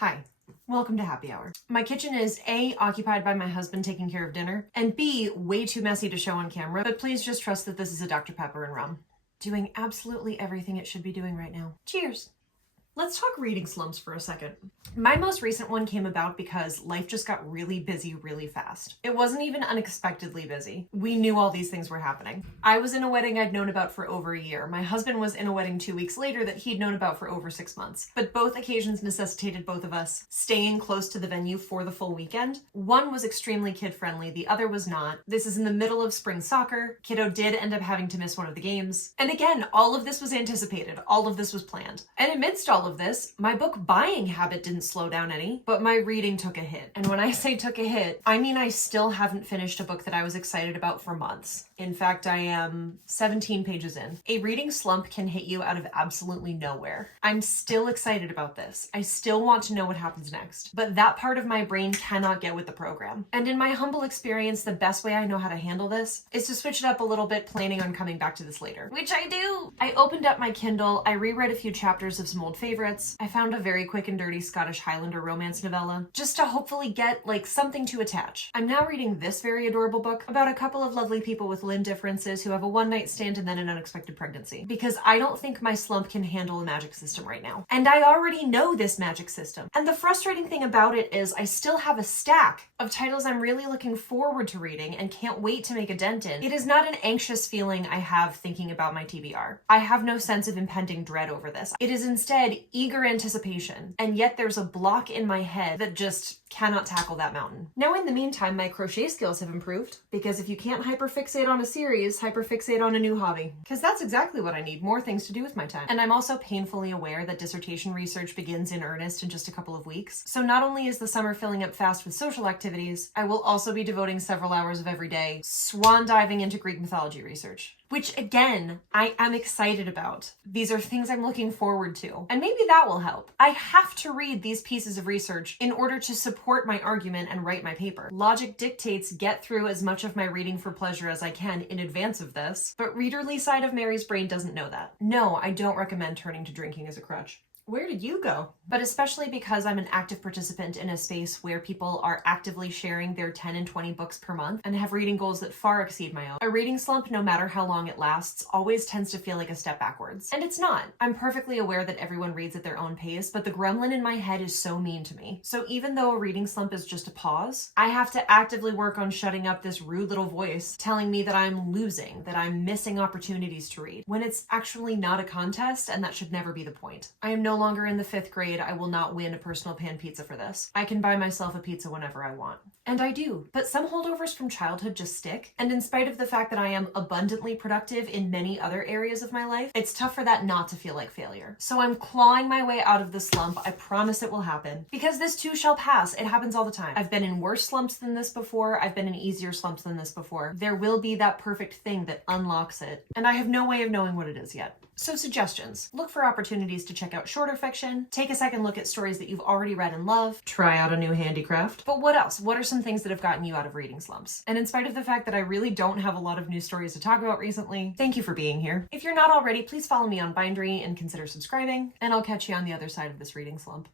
Hi, welcome to Happy Hour. My kitchen is A, occupied by my husband taking care of dinner, and B, way too messy to show on camera, but please just trust that this is a Dr. Pepper and rum. Doing absolutely everything it should be doing right now. Cheers! Let's talk reading slumps for a second. My most recent one came about because life just got really busy really fast. It wasn't even unexpectedly busy. We knew all these things were happening. I was in a wedding I'd known about for over a year. My husband was in a wedding 2 weeks later that he'd known about for over 6 months. But both occasions necessitated both of us staying close to the venue for the full weekend. One was extremely kid-friendly, the other was not. This is in the middle of spring soccer. Kiddo did end up having to miss one of the games. And again, all of this was anticipated. All of this was planned. And amidst all of this, my book buying habit didn't slow down any, but my reading took a hit. And when I say took a hit, I mean I still haven't finished a book that I was excited about for months. In fact, I am 17 pages in. A reading slump can hit you out of absolutely nowhere. I'm still excited about this. I still want to know what happens next, but that part of my brain cannot get with the program. And in my humble experience, the best way I know how to handle this is to switch it up a little bit, planning on coming back to this later, which I do. I opened up my Kindle, I reread a few chapters of some old favorites. I found a very quick and dirty Scottish Highlander romance novella, just to hopefully get, something to attach. I'm now reading this very adorable book about a couple of lovely people with limb differences who have a one-night stand and then an unexpected pregnancy. Because I don't think my slump can handle a magic system right now. And I already know this magic system. And the frustrating thing about it is I still have a stack of titles I'm really looking forward to reading and can't wait to make a dent in. It is not an anxious feeling I have thinking about my TBR. I have no sense of impending dread over this. It is instead eager anticipation, and yet there's a block in my head that just cannot tackle that mountain. Now, in the meantime, my crochet skills have improved, because if you can't hyperfixate on a series, hyperfixate on a new hobby. Because that's exactly what I need, more things to do with my time. And I'm also painfully aware that dissertation research begins in earnest in just a couple of weeks. So not only is the summer filling up fast with social activities, I will also be devoting several hours of every day swan diving into Greek mythology research. Which, again, I am excited about. These are things I'm looking forward to. And maybe that will help. I have to read these pieces of research in order to support my argument and write my paper. Logic dictates get through as much of my reading for pleasure as I can in advance of this, but readerly side of Mary's brain doesn't know that. No, I don't recommend turning to drinking as a crutch. Where did you go? But especially because I'm an active participant in a space where people are actively sharing their 10 and 20 books per month and have reading goals that far exceed my own. A reading slump, no matter how long it lasts, always tends to feel like a step backwards. And it's not. I'm perfectly aware that everyone reads at their own pace, but the gremlin in my head is so mean to me. So even though a reading slump is just a pause, I have to actively work on shutting up this rude little voice telling me that I'm losing, that I'm missing opportunities to read, when it's actually not a contest, and that should never be the point. I am no longer in the 5th grade. I will not win a personal pan pizza for this. I can buy myself a pizza whenever I want. And I do. But some holdovers from childhood just stick. And in spite of the fact that I am abundantly productive in many other areas of my life, it's tough for that not to feel like failure. So I'm clawing my way out of the slump. I promise it will happen. Because this too shall pass. It happens all the time. I've been in worse slumps than this before. I've been in easier slumps than this before. There will be that perfect thing that unlocks it. And I have no way of knowing what it is yet. So suggestions. Look for opportunities to check out shorter fiction. Take a second look at stories that you've already read and love. Try out a new handicraft. But what else? What are some things that have gotten you out of reading slumps? And in spite of the fact that I really don't have a lot of new stories to talk about recently, thank you for being here. If you're not already, please follow me on Bindery and consider subscribing, and I'll catch you on the other side of this reading slump.